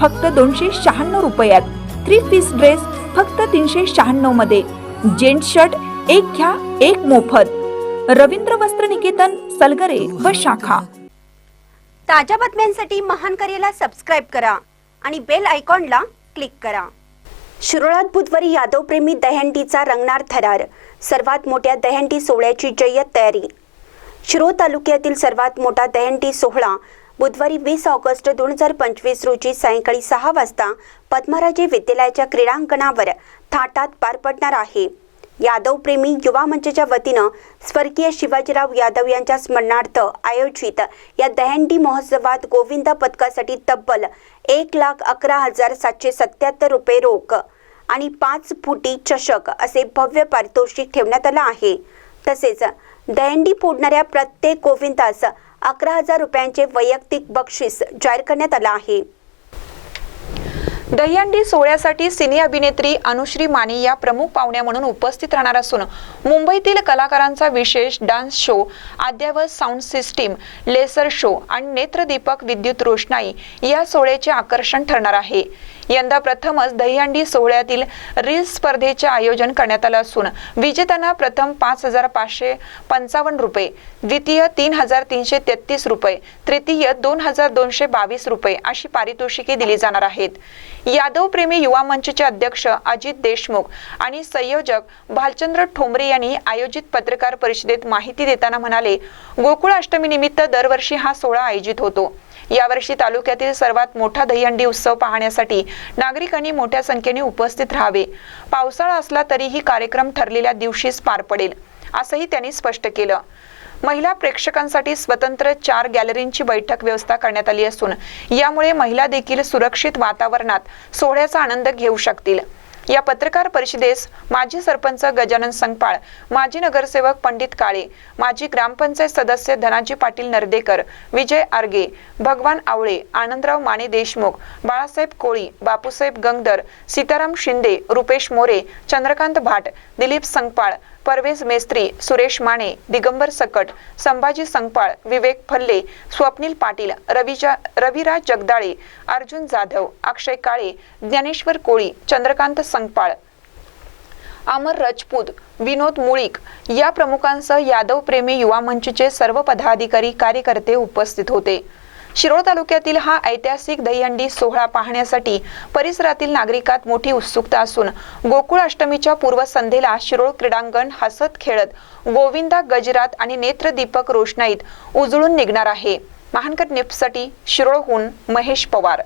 फक्त दोनशे शहाण्णव रुपयात. थ्री पीस ड्रेस फक्त तीनशे शहाण्णवमध्ये. जेंट्स शर्ट एक घ्या एक मोफत. रवींद्र वस्त्र निकेतन सलगरे व शाखा. ताज्या बातम्यांसाठी महान करेला सबस्क्राईब करा आणि बेल आयकॉनला क्लिक करा. शिरोळात बुधवारी यादवप्रेमी दहंडीचा रंगणार थरार. सर्वात मोठ्या दहंडी सोहळ्याची जय्यत तयारी. शिरोळ तालुक्यातील सर्वात मोठा दहंडी सोहळा बुधवारी वीस ऑगस्ट दोन हजार पंचवीस रोजी सायंकाळी सहा वाजता पद्मराजे विद्यालयाच्या क्रीडांगणावर थाटात पार पडणार आहे. यादवप्रेमी युवा मंचच्या वतीनं स्वर्गीय शिवाजीराव यादव यांच्या स्मरणार्थ आयोजित या दहंडी महोत्सवात गोविंद पदकासाठी तब्बल एक लाख अकरा हजार सातशे सत्याहत्तर रुपये रोख आणि पाच फुटी चषक असे भव्य पारितोषिक ठेवण्यात आलं आहे. तसेच दहंडी फोडणाऱ्या प्रत्येक गोविंदास अकरा हजार रुपयांचे वैयक्तिक बक्षीस जाहीर करण्यात आलं आहे. दहीहंडी सोहळ्यासाठी सिने अभिनेत्री अनुश्री माने या प्रमुख पाहुण्या म्हणून उपस्थित राहणार असून मुंबईतील कलाकारांचा विशेष डान्स शो अद्यावत साऊंड सिस्टीम लेसर शो आणि नेत्रदीपक विद्युत रोषणाई या सोहळ्याचे आकर्षण ठरणार आहे. यंदा प्रथमच दहीहंडी सोहळ्यातील रील्स स्पर्धेचे आयोजन करण्यात आलं असून विजेत्यांना प्रथम पाच हजार पाचशे पंचावन्न रुपये द्वितीय तीन हजार तीनशे तेहतीस रुपये तृतीय दोन हजार दोनशे बावीस रुपये अशी पारितोषिके दिली जाणार आहेत. यादव प्रेमी युवा मंचचे अध्यक्ष अजित देशमुख आणि संयोजक भालचंद्र ठोंबरे यांनी आयोजित पत्रकार परिषदेत माहिती देताना म्हणाले गोकुळ अष्टमी निमित्त दरवर्षी हा सोहळा आयोजित होतो. यावर्षी तालुक्यातील सर्वात मोठा दहीहंडी उत्सव पाहण्यासाठी नागरिकांनी मोठ्या संख्येने उपस्थित राहावे. पावसाळा असला तरीही कार्यक्रम ठरलेल्या दिवशीच पार पडेल असंही त्यांनी स्पष्ट केलं. महिला प्रेक्षकांसाठी स्वतंत्र चार गॅलरींची बैठक व्यवस्था करण्यात आली असून यामुळे महिला देखील सुरक्षित वातावरणात सोहळ्याचा आनंद घेऊ शकतील. या पत्रकार परिषदेस माजी सरपंच गजानन संगपाळ माजी नगरसेवक पंडित काळे माजी ग्रामपंचायत सदस्य धनाजी पाटील नर्देकर विजय आर्गे भगवान आवळे आनंदराव माने देशमुख बाळासाहेब कोळी बापूसाहेब गंगदर सीताराम शिंदे रुपेश मोरे चंद्रकांत भाट दिलीप संगपाळ परवेज मेस्त्री सुरेश माने दिगंबर सकट संभाजी संगपाळ विवेक फल्ले स्वप्नील पाटील रविजा रविराज जगदाळे अर्जुन जाधव अक्षय काळे ज्ञानेश्वर कोळी चंद्रकांत संगपाळ अमर रजपूत विनोद मुळीक या प्रमुखांसह यादव प्रेमी युवा मंचचे सर्व पदाधिकारी कार्यकर्ते उपस्थित होते. शिरोळ तालुक्यातील हा ऐतिहासिक दहीहंडी सोहळा पाहण्यासाठी परिसरातील नागरिकात मोठी उत्सुकता असून गोकुळ अष्टमीच्या पूर्वसंध्येला शिरोळ क्रीडांगण हसत खेळत गोविंदा गजरात आणि नेत्रदीपक रोषणाईत उजळून निघणार आहे. महानकर निप्ससाठी शिरोळहून महेश पवार